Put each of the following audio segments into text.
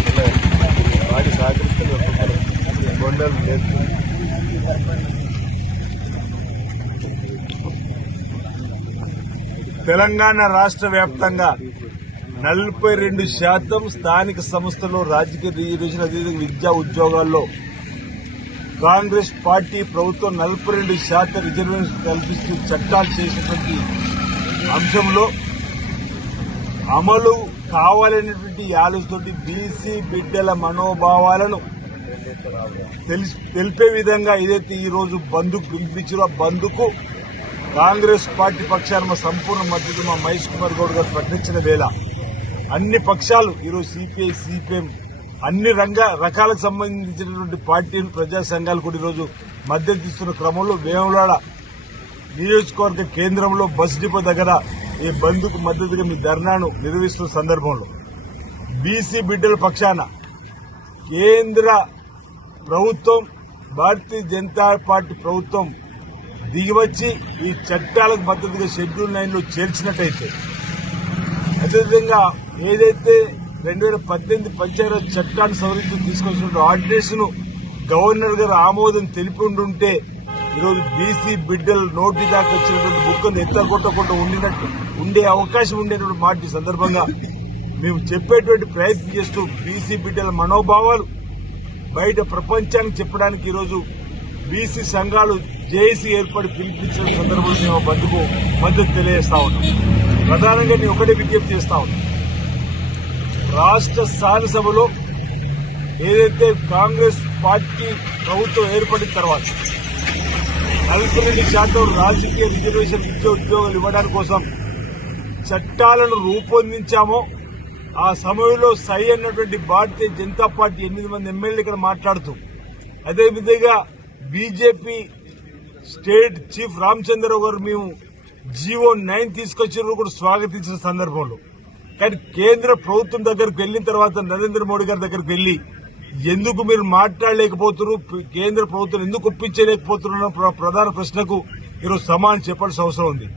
అన్నగారిన సహకరిస్తున్న గొండలు లేదు తెలంగాణ రాష్ట్ర వ్యాప్తంగా నలభై రెండు శాతం స్థానిక సంస్థలు రాజకీయ రిజర్వేషన్ విద్యా ఉద్యోగాల్లో కాంగ్రెస్ పార్టీ ప్రభుత్వం నలభై రెండు శాతం రిజర్వేషన్ కల్పిస్తూ చట్టాలు చేసినటువంటి అంశంలో అమలు కావాలనేటువంటి ఆలోచనతోటి బీసీ బిడ్డల మనోభావాలను తెలి- తెలిపే విధంగా ఏదైతే ఈ రోజు బంధుకు పిలిపించారో ఆ బంధుకు కాంగ్రెస్ పార్టీ పక్షాన మా సంపూర్ణ మద్దతు మా మహేష్ కుమార్ గౌడ్ గారు ప్రకటించిన వేళ అన్ని పక్షాలు ఈరోజు సిపిఐ సిపిఎం అన్ని రంగ రకాలకు సంబంధించినటువంటి పార్టీలు ప్రజా సంఘాలు కూడా ఈరోజు మద్దతు ఇస్తున్న క్రమంలో వేములాడ నియోజకవర్గ కేంద్రంలో బస్ డిపో దగ్గర ఈ బంద్కు మద్దతుగా మీ ధర్నాను నిర్వహిస్తున్న సందర్భంలో బీసీ బిడ్డల పక్షాన కేంద్ర ప్రభుత్వం భారతీయ జనతా పార్టీ ప్రభుత్వం దిగివచ్చి ఈ చట్టాలకు మద్దతుగా షెడ్యూల్ నైన్లో చేర్చినట్టయితే అదేవిధంగా ఏదైతే రెండు వేల పద్దెనిమిది పంచాయతీ చట్టాన్ని సవరించి తీసుకొచ్చినటువంటి ఆర్డినెన్స్ను గవర్నర్ గారు ఆమోదం తెలిపి ఉండుంటే ఈరోజు బీసీ బిడ్డలు నోటి దాకా వచ్చినటువంటి బుక్కను ఎత్తగొట్టకుండా ఉండినట్టు ఉండే అవకాశం ఉండేటువంటి మాట ఈ సందర్భంగా మేము చెప్పేటువంటి ప్రయత్నం చేస్తూ బీసీ బిడ్డల మనోభావాలు బయట ప్రపంచానికి చెప్పడానికి ఈరోజు బీసీ సంఘాలు జేఏసీ ఏర్పడి పిలిపించిన సందర్భంలో మేము బంధుకు మద్దతు తెలియజేస్తా ఉన్నాం. ప్రధానంగా నేను ఒకటే విజ్ఞప్తి చేస్తా ఉన్నాం. రాష్ట్ర శాసనసభలో ఏదైతే కాంగ్రెస్ పార్టీ ప్రభుత్వం ఏర్పడిన తర్వాత నలభై రెండు శాతం రాజకీయ రిజర్వేషన్ విద్య ఉద్యోగాలు ఇవ్వడానికి కోసం చట్టాలను రూపొందించామో ఆ సమయంలో సై అన్నటువంటి భారతీయ జనతా పార్టీ ఎనిమిది మంది ఎమ్మెల్యేలు ఇక్కడ మాట్లాడుతూ అదేవిధంగా బీజేపీ స్టేట్ చీఫ్ రామచంద్రరావు గారు మేము జీవో నైన్ తీసుకొచ్చిన కూడా స్వాగతించిన సందర్భంలో. కానీ కేంద్ర ప్రభుత్వం దగ్గరకు వెళ్ళిన తర్వాత నరేంద్ర మోడీ గారి దగ్గరకు వెళ్ళి ఎందుకు మీరు మాట్లాడలేకపోతున్నారు? కేంద్ర ప్రభుత్వం ఎందుకు ఒప్పించలేకపోతున్నారు? ప్ర- ప్రధాన ప్రశ్నకు ఈరోజు సమాధానం చెప్పాల్సిన అవసరం ఉంది.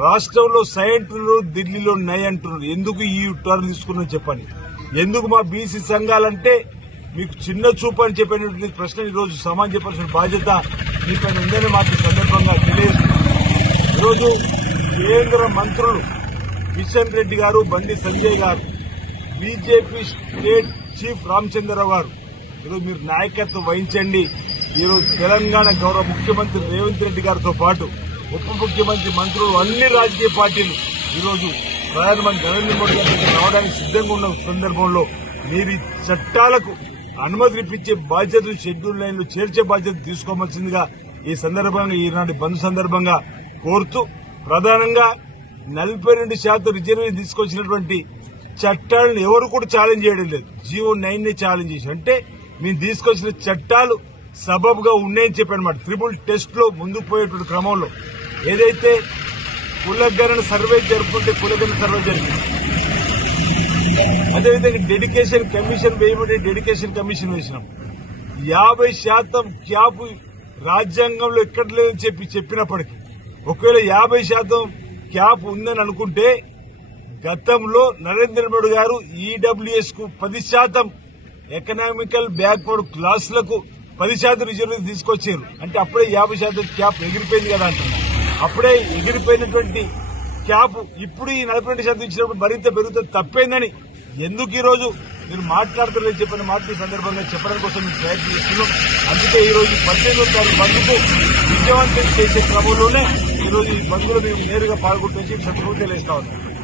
రాష్ట్రంలో సై ఢిల్లీలో నై అంటున్నారు ఎందుకు ఈ టర్న్ తీసుకున్నారని చెప్పండి ఎందుకు మా బీసీ సంఘాలంటే మీకు చిన్న చూపు అని చెప్పినటువంటి ప్రశ్న ఈరోజు సమాధానం చెప్పాల్సిన బాధ్యత మీపైన ఉందని మాకు సందర్భంగా తెలియదు ఈరోజు కేంద్ర మంత్రులు కిషన్ రెడ్డి గారు బండి సంజయ్ గారు బీజేపీ స్టేట్ చీఫ్ రామచంద్రరావు గారు. ఈరోజు మీరు నాయకత్వం వహించండి. ఈరోజు తెలంగాణ గౌరవ ముఖ్యమంత్రి రేవంత్ రెడ్డి గారితో పాటు ఉప ముఖ్యమంత్రి మంత్రులు అన్ని రాజకీయ పార్టీలు ఈరోజు ప్రధానమంత్రి నరేంద్ర మోడీ గారికి రావడానికి సిద్ధంగా ఉన్న సందర్భంలో మీరు ఈ చట్టాలకు అనుమతి ఇప్పించే బాధ్యతను షెడ్యూల్ లైన్లో చేర్చే బాధ్యత తీసుకోవాల్సిందిగా ఈ సందర్భంగా ఈనాటి బంద్ సందర్భంగా కోరుతూ ప్రధానంగా నలభై రెండు శాతం రిజర్వేషన్ తీసుకొచ్చినటువంటి చట్టాలను ఎవరు కూడా ఛాలెంజ్ చేయడం లేదు. జీవో నైన్ని ఛాలెంజ్ చేసి అంటే మేము తీసుకొచ్చిన చట్టాలు సబబ్గా ఉన్నాయని చెప్పానమాట ట్రిపుల్ టెస్ట్లో ముందుకు పోయేటువంటి క్రమంలో. ఏదైతే కులగరణ సర్వే జరుపుకుంటే కులగరణ సర్వే జరిగింది. అదేవిధంగా డెడికేషన్ కమిషన్ వేయబడి డెడికేషన్ కమిషన్ వేసినాం. యాభై శాతం క్యాప్ రాజ్యాంగంలో ఎక్కడ లేదని చెప్పి చెప్పినప్పటికీ ఒకవేళ యాభై శాతం క్యాప్ ఉందని అనుకుంటే గతంలో నరేంద్ర మోడీ గారు ఈడబ్ల్యూఎస్కు పది శాతం ఎకనామికల్ బ్యాక్వర్డ్ క్లాసులకు పది శాతం రిజర్వేషన్ తీసుకొచ్చారు. అంటే అప్పుడే యాభై శాతం క్యాప్ ఎగిరిపోయింది కదా అంటున్నారు. అప్పుడే ఎగిరిపోయినటువంటి క్యాప్ ఇప్పుడు ఈ నలభై రెండు శాతం ఇచ్చినప్పుడు మరింత పెరుగుతుంది తప్పేందని ఎందుకు ఈ రోజు మీరు మాట్లాడుతున్నారని చెప్పిన మాట సందర్భంగా చెప్పడం కోసం మేము ప్రయత్నం చేస్తున్నాం అందుకే ఈ రోజు పద్దెనిమిది తారీఖు బంధుకు విజయవంతం చేసే క్రమంలోనే ఈరోజు ఈ బంద్లో మేము నేరుగా పాల్గొంటూ సంతృప్తి తెలియస్తా ఉన్నాం.